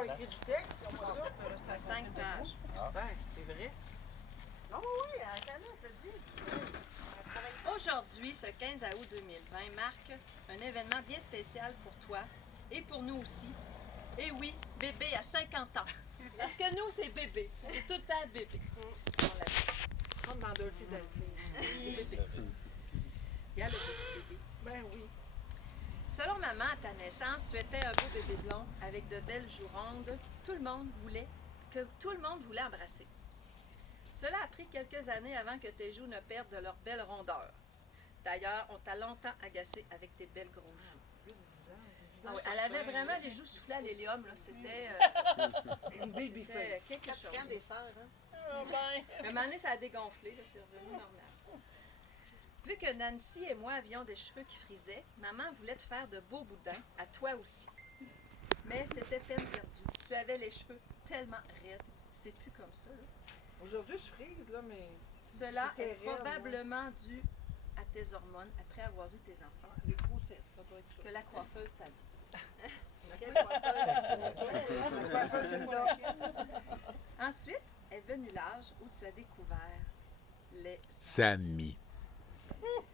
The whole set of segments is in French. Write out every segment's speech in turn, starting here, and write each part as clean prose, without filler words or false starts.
ont écrit du texte, comme ça. C'est à 5 pages. Ben, c'est vrai. Non, oui, Anna, t'as dit. Aujourd'hui, ce 15 août 2020 marque un événement bien spécial pour toi et pour nous aussi. Et oui, bébé a 50 ans. Parce que nous, c'est bébé. C'est tout le temps bébé. On l'a dit. Comme dans Dirty Dancing. Oui, bébé. Regarde le petit bébé. Ben oui. Selon maman, à ta naissance, tu étais un beau bébé blond avec de belles joues rondes. Tout le monde voulait embrasser. Cela a pris quelques années avant que tes joues ne perdent de leur belle rondeur. D'ailleurs, on t'a longtemps agacé avec tes belles grosses joues. Ah oui, elle avait vraiment les joues soufflées à l'hélium, là. C'était Une baby face. quelque chose. Quand des sœurs, hein? À un moment donné, ça a dégonflé, là, c'est revenu normal. Vu que Nancy et moi avions des cheveux qui frisaient, maman voulait te faire de beaux boudins, à toi aussi. Mais c'était peine perdue. Tu avais les cheveux tellement raides. C'est plus comme ça, là. Aujourd'hui, je frise, là, mais. Cela C'était est raide, probablement dû à tes hormones après avoir eu tes enfants, Les grossesses, ça doit être ça. que la coiffeuse t'a dit. Quelle coiffeuse? Ensuite est venu l'âge où tu as découvert les... Amis.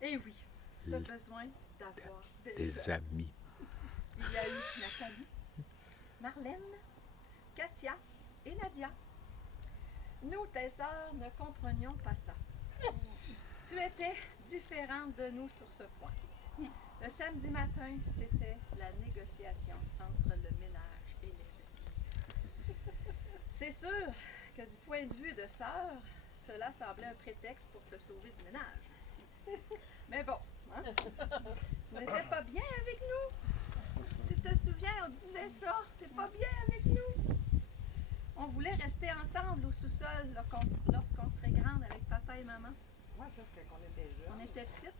Eh oui, ce besoin d'avoir des Des amis. Il y a eu Nathalie, Marlène, Katia et Nadia. Nous, tes sœurs, ne comprenions pas ça. Tu étais différente de nous sur ce point. Le samedi matin, c'était la négociation entre le ménage et les amis. C'est sûr que du point de vue de sœur, cela semblait un prétexte pour te sauver du ménage. Mais bon, hein? Tu n'étais pas bien avec nous. Tu te souviens, on disait ça, t'es pas bien avec nous. On voulait rester ensemble au sous-sol lorsqu'on serait grande avec papa et maman. Moi, ça, c'était qu'on était jeunes. On était petites,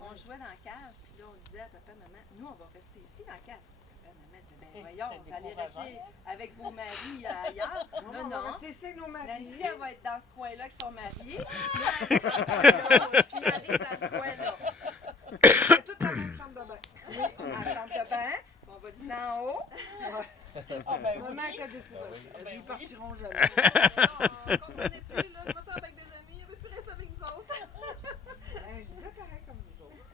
on jouait dans la cave, puis là, on disait à papa, maman, nous, on va rester ici dans la cave. Papa, maman disait, ben voyons, vous allez rester avec vos maris ailleurs. On Non, va non. rester ici avec nos maris. Nancy, elle va être dans ce coin-là avec son mari. Puis Marie dans ce coin-là. C'est toute la même chambre de bain. Oui, en chambre de bain. On va dîner en haut. Maman t'a découvert. Elle dit, ils partiront jamais. On comprenait plus, là. Moi, ça avec des amis, il veut plus rester avec nous autres. Ben, c'est ça pareil comme nous autres.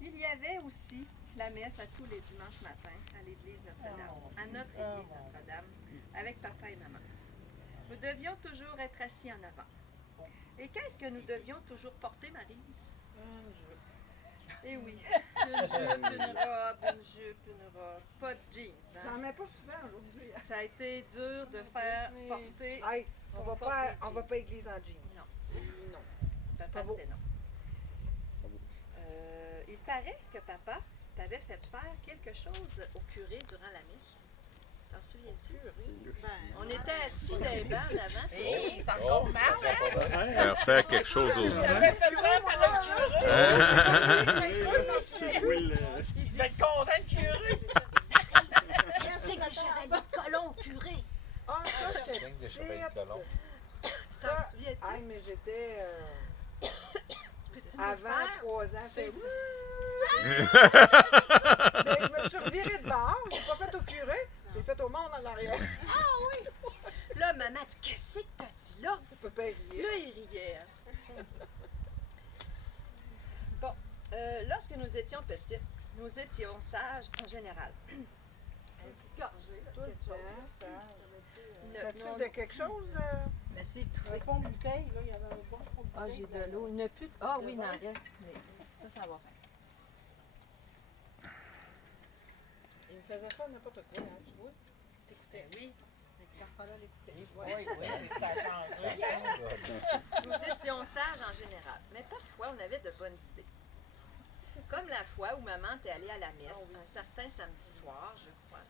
Il y avait aussi la messe à tous les dimanches matins à l'église Notre-Dame, à notre église Notre-Dame, avec papa et maman. Nous devions toujours être assis en avant. Et qu'est-ce que nous devions toujours porter, Maryse? Eh oui, une jupe, une robe, pas de jeans. J'en Hein? mets pas souvent aujourd'hui. Ça a été dur de faire porter. Hey, on va pas église en jeans. Non. Non. Papa, beau. c'était non. Il paraît que papa t'avait fait faire quelque chose au curé durant la messe. T'en souviens-tu? On était assis dans les bancs en avant. Hé, c'est encore mal, hein? Faire faire quelque chose aux J'avais fait faire par le curé. Vous êtes content, le curé? C'est que chevalier colon, curé. Ah, ça, c'était Gang de chevaliers pire. de colons. Tu t'en Ça, souviens-tu? hey, mais j'étais Peux-tu me le avant faire? 3 ans. C'est- Mais je me suis revirée de bord. J'ai pas fait au curé. J'ai fait au monde en arrière. Là, maman dit, qu'est-ce que t'as dit là? Je peux pas rire. Là, il riait. Hein. Bon, lorsque nous étions petites, nous étions sages en général. Une petite gorgée, là, Tout le quelque chose. temps, ça. Une- T'as-tu de quelque chose? Mais c'est tout. Un fond de bouteille, là, il y avait un bon fond de Ah, bouteille. j'ai de l'eau. Il n'y en a plus. Ah oui, il en reste. Mais ça va faire. Il me faisait faire n'importe quoi, hein, tu vois? T'écoutais, oui. Dans ce temps-là, elle écoutait. Oui, ça a changé. Nous étions sages en général, mais parfois on avait de bonnes idées. Comme la fois où maman était allée à la messe un certain samedi soir, je crois.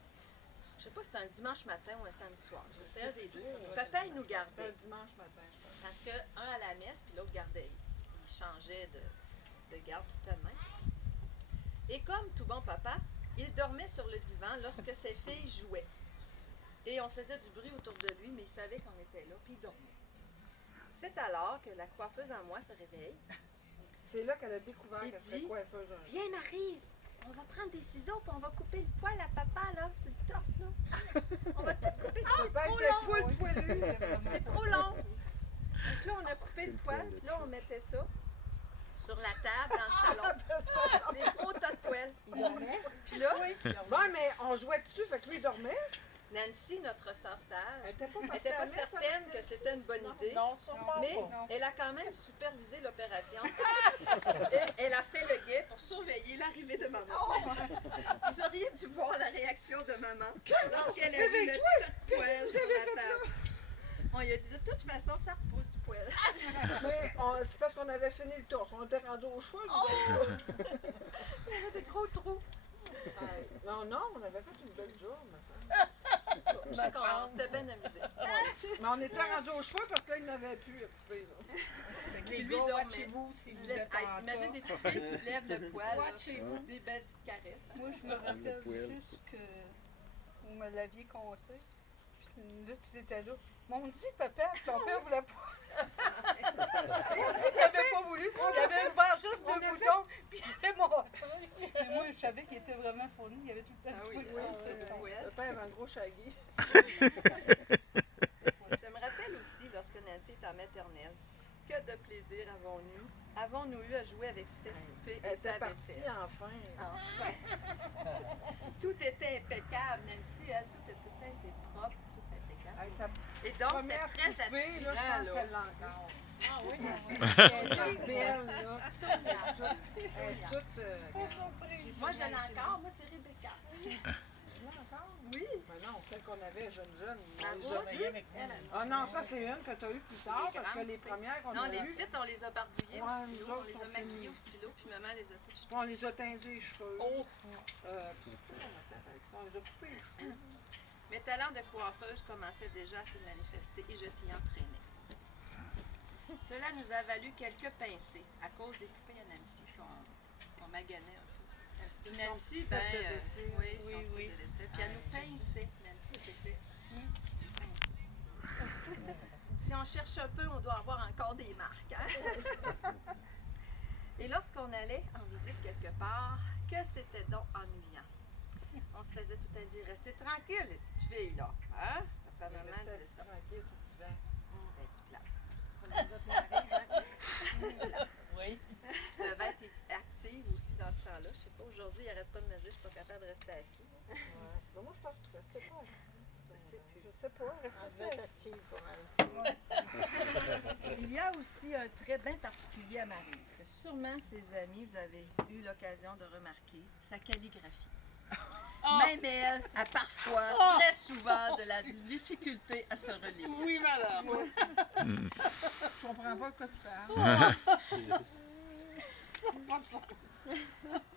Je sais pas si c'était un dimanche matin ou un samedi soir. C'était un des deux. Papa, il nous C'était gardait. un dimanche matin, je pense. Parce que un à la messe, puis l'autre gardait. Il changeait de garde tout à même. Et comme tout bon papa, il dormait sur le divan lorsque ses filles jouaient. Et on faisait du bruit autour de lui, mais il savait qu'on était là, puis il dormait. C'est alors que la coiffeuse en moi se réveille. C'est là qu'elle a découvert Il qu'elle serait dit, coiffeuse un jour. Viens, Maryse, on va prendre des ciseaux, puis on va couper le poil à papa, là, sur le torse, là. C'est trop long. Donc là, on a coupé le poêle. Là, on mettait ça sur la table dans le salon. Des gros tas de poêle. Puis là, Ouais, mais on jouait dessus, fait que lui, il dormait. Nancy, notre sœur sage, Elle était pas elle partie n'était à pas la messe certaine avec que Nancy. c'était une bonne idée. Non, sûrement Mais pas. elle a quand même supervisé l'opération. Et elle a fait le guet pour surveiller l'arrivée de maman. Vous auriez dû voir la réaction de maman lorsqu'elle a vu le tas de poêle sur la table. On lui a dit de toute façon, ça repousse du poêle. Mais c'est parce qu'on avait fini le torse. On était rendu au cheval. Il y avait des gros trous. Non, non, on avait fait une belle job, me semble. Je sais qu'on s'était bien amusé. Mais on était rendu au cheval parce que là, il n'avait plus à couper. Là. Les Les lui gars, dormait. watchez-vous si Il se vous laisse, êtes en imagine des tas. petites filles qui se lèvent le poil. Watchez-vous. Des belles petites caresses. Moi, je me rappelle juste que vous me l'aviez compté. Puis là, tu étais là. Mais on dit, papa, ton père voulait pas. On dit qu'il n'avait pas voulu. Il avait ouvert juste deux boutons. Puis il avait montré. Mais moi, je savais qu'il était vraiment fourni. Il y avait tout le temps Ah du oui, poil. oui. Le père avait un gros shaggy. Je me rappelle aussi, lorsque Nancy était en maternelle, que de plaisir avons-nous eu à jouer avec cette poupée Elle et sa était partie vaisselle. enfin. Enfin. Tout était impeccable, Nancy, elle, tout était propre, tout impeccable. Hey, sa Et donc, c'était première très poupée, là, je attirant, pense là. qu'elle l'a encore. Ah oui, Elle est toute belle, là. Souriante. Elle est toute... pas surprise. Moi, je l'ai encore. Moi, c'est Rebecca. Oui. Mais non, celle qu'on avait jeune. La on les a- rousse. Ah non, ça c'est une que tu as eue plus tard parce que les premières qu'on Non, a les eues, petites, on les a barbouillées Ouais, au nous stylo, autres, on les a on maquillées finit. au stylo, puis maman les a toutes jetées. on les a teintés les cheveux. Oh! Qu'est-ce qu'on a fait avec ça? On les a coupés les cheveux. Mes talents de coiffeuse commençaient déjà à se manifester et je t'y entraînais. Cela nous a valu quelques pincées à cause des poupées à Nancy qu'on maganait un peu. Puis Nancy, petit ben, set de vaisselle. oui, son set de vaisselle. Puis elle nous pinçait. Nancy, c'était pincé. Si on cherche un peu, on doit avoir encore des marques. Hein? Et lorsqu'on allait en visite quelque part, que c'était donc ennuyant. On se faisait tout à dire, restez tranquille, les petites filles, là. Hein? Papa, maman disait ça. Tranquille, cet hiver. C'était du plat. Oui. Je devais être active aussi dans ce temps-là. Je sais pas, aujourd'hui, il arrête pas de me dire que je suis pas capable de rester assise. Ouais. Ben, moi, je pense que tu restais pas assis. Je sais plus. Je sais pas, Elle restais devait être assis. active pour elle. Il y a aussi un trait bien particulier à Maryse, que sûrement ses amis, vous avez eu l'occasion de remarquer, sa calligraphie. Même elle a parfois, très souvent, de la difficulté à se relire. Oui, madame. Je comprends pas de quoi tu parles.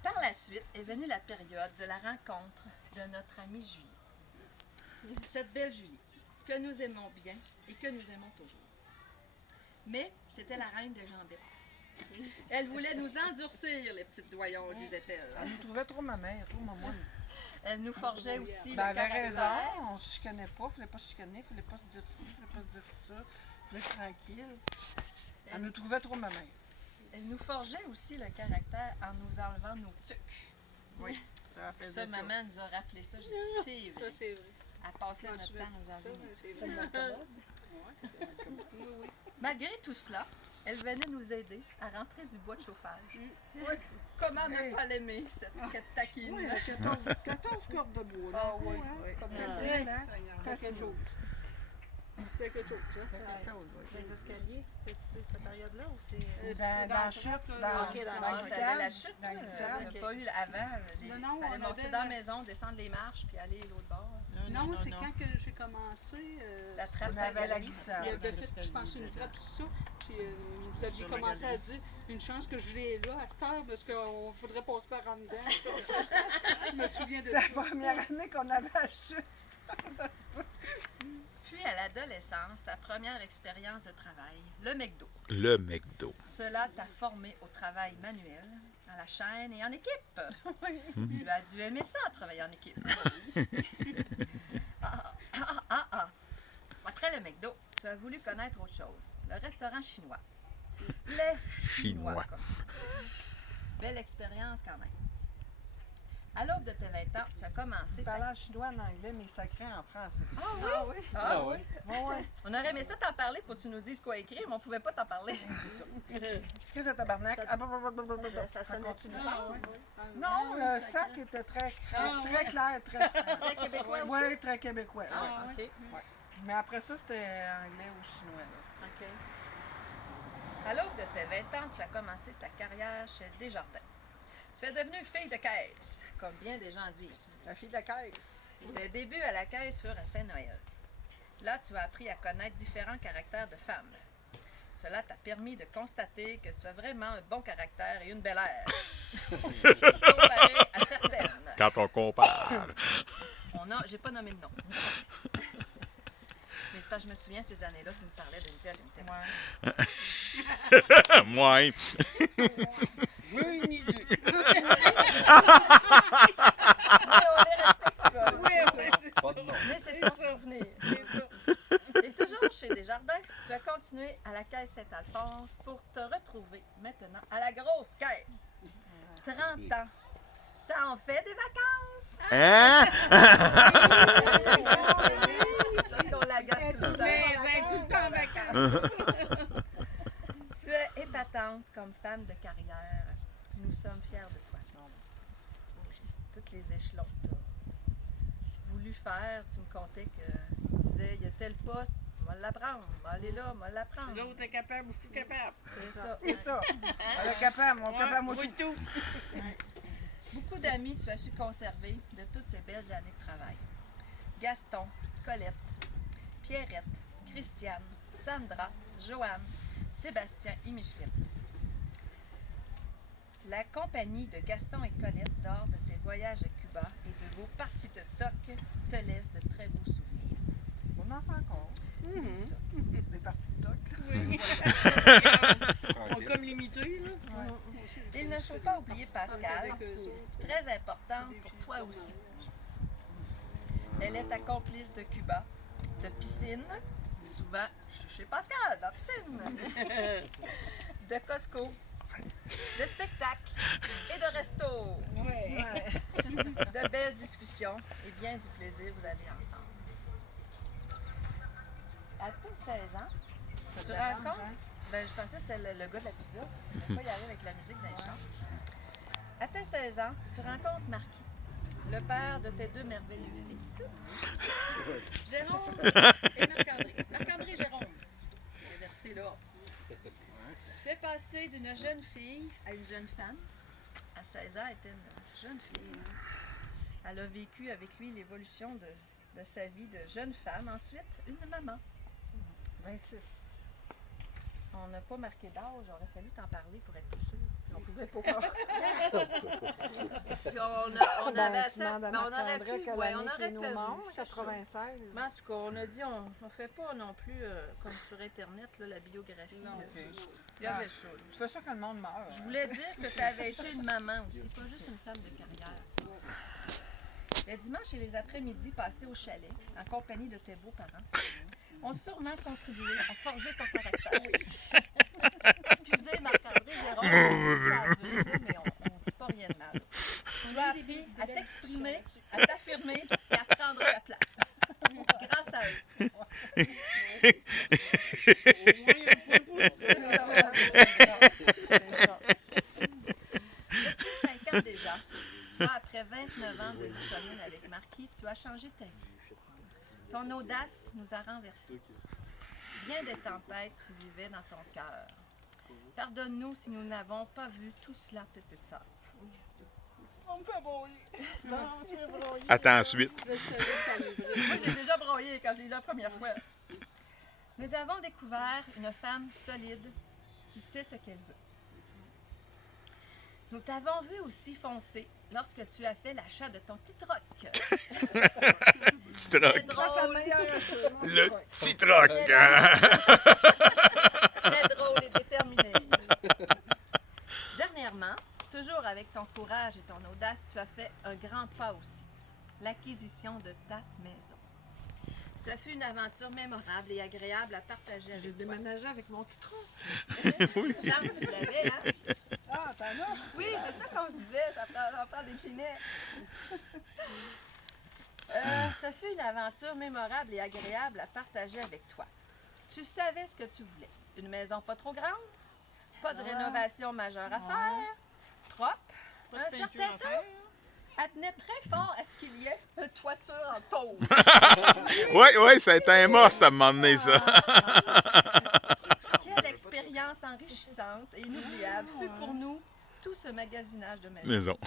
Par la suite est venue la période de la rencontre de notre amie Julie. Cette belle Julie, que nous aimons bien et que nous aimons toujours. Mais c'était la reine des jambettes. Elle voulait nous endurcir, les petites doyons, disait-elle. Elle nous trouvait trop ma mère, trop maman. Elle nous forgeait aussi Ben, le elle avait caractère. raison, on se chicanait pas, fallait pas se chicaner, fallait pas se dire ci, fallait pas se dire ça, fallait être tranquille. Elle nous trouvait trop ma mère. Elle nous forgeait aussi le caractère en nous enlevant nos tucs. Oui, ça Puis ça, maman nous a rappelé ça. J'ai dit, c'est Ça, vrai. c'est vrai. À passer notre temps à nous enlever nos tucs. C'est tellement commode. Oui, oui. Malgré tout cela, elle venait nous aider à rentrer du bois de chauffage. Comment ne pas l'aimer, cette taquine? Oui, 14 cordes de bois. Ah là, oui, hein. oui. Comme Facile, hein? Fait quelque chose. Fait quelque chose, hein? Les escaliers, c'était cette période-là ou c'est. Dans la chute, dans Ok, dans Ah, la le t'avais la glissade. chute, Dans le toi? glissade. T'as pas eu avant. Non, non, fallait on monter avait dans la le- maison, descendre les marches, puis aller l'autre bord. Non, c'est quand que j'ai commencé. La trappe On avait la galerie. glissade. Il avait fait, je pense, une trappe, tout ça. Puis vous aviez commencé à dire une chance que je l'ai là à cette heure parce qu'on faudrait passer par en dedans. Je me souviens de C'était ça. la première année qu'on avait la chute. Puis à l'adolescence, ta première expérience de travail, le McDo. Le McDo. Cela t'a formé au travail manuel, à la chaîne et en équipe. Tu as dû aimer ça, travailler en équipe. Après le McDo, tu as voulu connaître autre chose, le restaurant chinois. Les Chinois, Chinois. comme tu dis. Belle expérience quand même. À l'aube de tes 20 ans, tu as commencé Il ta... parlait chinois en anglais, mais sacré en français. Ah oui? Ah ouais. Ouais. On aurait aimé ça t'en parler pour que tu nous dises quoi écrire, mais on pouvait pas t'en parler. Qu'est-ce que tabarnak? Ça sonnait-tu bizarre? Non, le sac était très clair, très Très québécois aussi? Oui, très québécois. Ah, ouais. OK. Mais après ça, c'était anglais ou chinois. Là. OK. À l'aube de tes 20 ans, tu as commencé ta carrière chez Desjardins. Tu es devenue fille de caisse, comme bien des gens disent. La fille de la caisse. Tes débuts à la caisse furent à Saint-Noël. Là, tu as appris à connaître différents caractères de femmes. Cela t'a permis de constater que tu as vraiment un bon caractère et une belle air. Comparé à certaines. Quand on compare. J'ai pas nommé de nom. Mais c'est parce que je me souviens, ces années-là, tu me parlais d'une telle, une telle. Ouais. Moi. J'ai une idée. Mais on est respectueux. Oui, c'est ça. Pas de nom. Mais c'est son souvenir. Et toujours chez Desjardins, tu as continué à la caisse Saint-Alphonse pour te retrouver maintenant à la grosse caisse. 30 ans. Ça en fait des vacances! Hein? Parce qu'on l'agace tout le temps. Mais tout le temps en vacances. Tu es épatante comme femme de carrière. Nous sommes fiers de toi. Tous les échelons que tu as voulu faire, tu me contais que tu disais, il y a tel poste, on va l'apprendre, on va aller là, on va l'apprendre. L'autre est capable, je suis capable. C'est ça. C'est ça. Elle est capable, on est capable Oui, aussi. tout. Beaucoup d'amis tu as su conserver de toutes ces belles années de travail. Gaston, Colette, Pierrette, Christiane, Sandra, Joanne, Sébastien et Micheline. La compagnie de Gaston et Colette lors de tes voyages à Cuba et de vos parties de toc te laisse de très beaux souvenirs. On en fait encore. C'est ça. Des parties de toc. Oui. On va comme limiter, là. Il ne faut pas oublier Pascal, très importante pour toi aussi. Elle est ta complice de Cuba, de piscine, souvent chez Pascal, dans la piscine, de Costco, de spectacle et de resto. Ouais. De belles discussions et bien du plaisir vous avez ensemble. À tes 16 ans, tu rencontres... Ben, je pensais que c'était le gars de la pizza. Je ne vais pas y aller avec la musique dans les chambres. À tes 16 ans, tu rencontres Marquis, le père de tes deux merveilleux fils. Jérôme et Marc-André. Marc-André et Jérôme. Il est versé là. Tu es passé d'une jeune fille à une jeune femme. À 16 ans, elle était une jeune fille. Elle a vécu avec lui l'évolution de sa vie de jeune femme. Ensuite, une maman. 26. On n'a pas marqué d'âge, aurait fallu t'en parler pour être plus sûr. Puis on pouvait pas. Puis on avait assez. Tu demandes à Ben, on aurait Marc-André pu. quelle Ouais, on année aurait qu'il pu. nous manque, C'est ça. 96. Mais en tout cas, on a dit, on ne fait pas non plus comme sur Internet, là, la biographie. Non, là. ok. Il y avait ça. Tu fais ça que le monde meurt. Je voulais dire que tu avais été une maman aussi, pas juste une femme de carrière. Les dimanches et les après-midi passés au chalet, en compagnie de tes beaux-parents, ont sûrement contribué à forger ton caractère. Excusez Marc-André Jérôme, mais on ne dit pas rien de mal. Tu as appris à t'exprimer, à t'affirmer et à prendre ta place. Grâce à eux. Depuis 5 ans déjà, soit après 29 ans de vie commune avec Marquis, tu as changé ta vie. Ton audace nous a renversés. Bien des tempêtes tu vivais dans ton cœur. Pardonne-nous si nous n'avons pas vu tout cela, petite sœur. On me fait broyer. Non, tu me fais broyer. Attends, ensuite. Je savais que ça arriverait. Moi, j'ai déjà broyé quand je l'ai dit la première fois. Nous avons découvert une femme solide qui sait ce qu'elle veut. Nous t'avons vu aussi foncer lorsque tu as fait l'achat de ton petit troc. Petit Très troc. Ça, c'est le drôle, meilleur achat. Le petit troc. très drôle et déterminé. Dernièrement, toujours avec ton courage et ton audace, tu as fait un grand pas aussi. L'acquisition de ta maison. Ce fut une aventure mémorable et agréable à partager J'ai avec toi. déménagé avec mon citron. Charles, tu l'avais, hein? Ah, t'en as? Oui, c'est ça qu'on se disait, ça prend des Kleenex. Ça fut une aventure mémorable et agréable à partager avec toi. Tu savais ce que tu voulais. Une maison pas trop grande, pas de rénovation majeure à faire, propre, un certain temps. Elle tenait très fort à ce qu'il y ait une toiture en tôle. Oui, ça a été un must à m'emmener, ça. Quelle expérience enrichissante et inoubliable fut pour nous tout ce magasinage de maisons. Maison.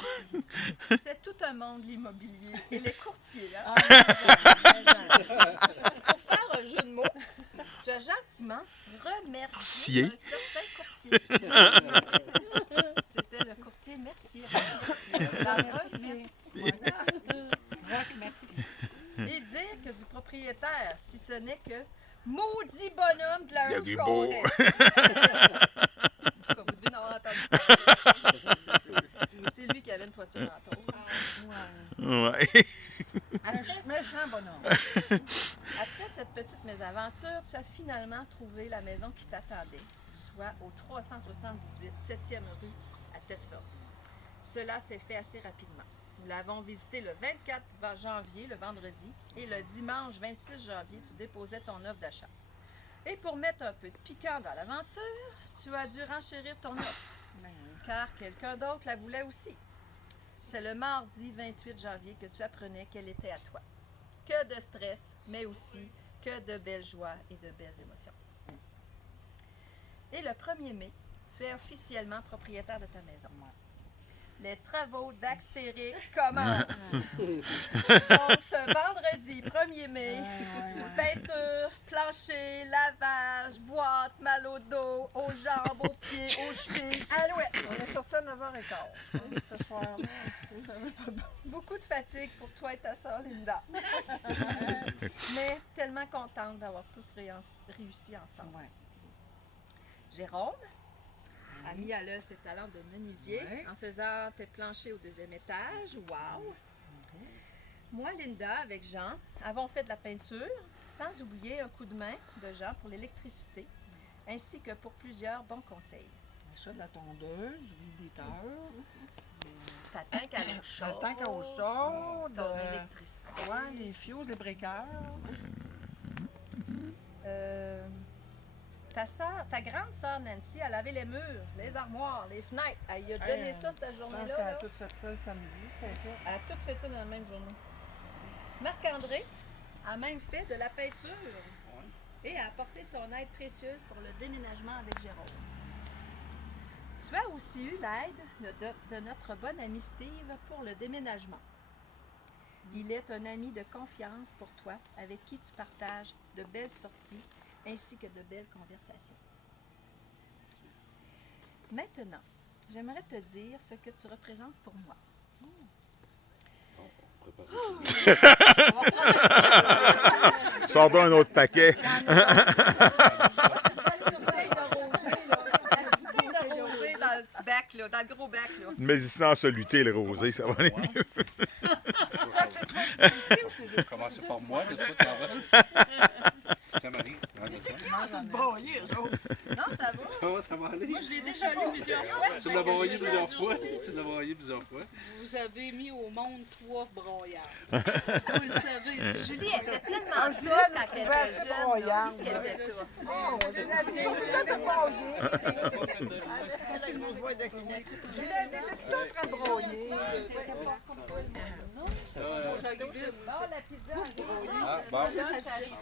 C'est tout un monde, l'immobilier et les courtiers. Hein? Pour faire un jeu de mots, tu as gentiment remercié un certain courtier. C'était le courtier Mercier. La remercier. Rock, merci. Et dire que du propriétaire, si ce n'est que maudit bonhomme de la Il y a des beaux. forêt. En tout cas, vous devez en avoir entendu parler. C'est lui qui avait une toiture en tôle. Ouais. Un méchant bonhomme. Après cette petite mésaventure, tu as finalement trouvé la maison qui t'attendait, soit au 378 7e rue à Thetford. Cela s'est fait assez rapidement. Nous l'avons visité le 24 janvier, le vendredi, et le dimanche 26 janvier, tu déposais ton offre d'achat. Et pour mettre un peu de piquant dans l'aventure, tu as dû renchérir ton offre, car quelqu'un d'autre la voulait aussi. C'est le mardi 28 janvier que tu apprenais qu'elle était à toi. Que de stress, mais aussi que de belles joies et de belles émotions. Et le 1er mai, tu es officiellement propriétaire de ta maison. Les travaux d'Axtérix commencent. Donc, ce vendredi 1er mai, peinture, plancher, lavage, boîte, mal au dos, aux jambes, aux pieds, aux chevilles, alouette. On est sorti à 9h15. Ce soir-là, ça va pas bon. Beaucoup de fatigue pour toi et ta sœur Linda. Mais tellement contente d'avoir tous réussi ensemble. Ouais. Jérôme a mis à l'œuvre ses talents de menuisier Ouais. en faisant tes planchers au 2e étage. Wow! Moi, Linda, avec Jean, avons fait de la peinture, sans oublier un coup de main de Jean pour l'électricité, ainsi que pour plusieurs bons conseils. Achat de la tondeuse, du vidéteur, Ta tank à l'eau chaude. la tank à eau chaude, Ton électricité. ouais, les fiouz, les breakers. Ta grande sœur Nancy a lavé les murs, les armoires, les fenêtres. Elle y a donné Hey, ça cette Je pense journée-là. qu'elle a là. tout fait ça le samedi, c'était fait. Elle a tout fait ça dans la même journée. Marc-André a même fait de la peinture et a apporté son aide précieuse pour le déménagement avec Jérôme. Tu as aussi eu l'aide de notre bon ami Steve pour le déménagement. Il est un ami de confiance pour toi avec qui tu partages de belles sorties ainsi que de belles conversations. Maintenant, j'aimerais te dire ce que tu représentes pour moi. Sors donc un autre paquet. Dans le petit bac, là, dans le gros bac. Là. Mais ici, en soluté, le rosé, ça va aller mieux. Ça, c'est toi qui ici ou c'est Commencez par moi, que toi tu en vas. Ça m'arrive. tout broyé, eux autres. Non, ça va. Ça va aller. Moi, je l'ai déjà lu plusieurs fois. Tu l'as broyé plusieurs fois. Tu l'as broyé plusieurs fois. Vous avez mis au monde 3 broyards. Vous le savez, c'est Julie était tellement On tough dirait quand qu'elle elle trouvait était assez jeune. broyante, Qu'elle là. était tough. Oh, c'est la vie, c'est tout broyé. C'est une voix de Kleenex. Julie, t'étais tout en train de broyer. T'étais pas comme ça. Ça va. Bon, la pizza. Ah, bon. J'arrive.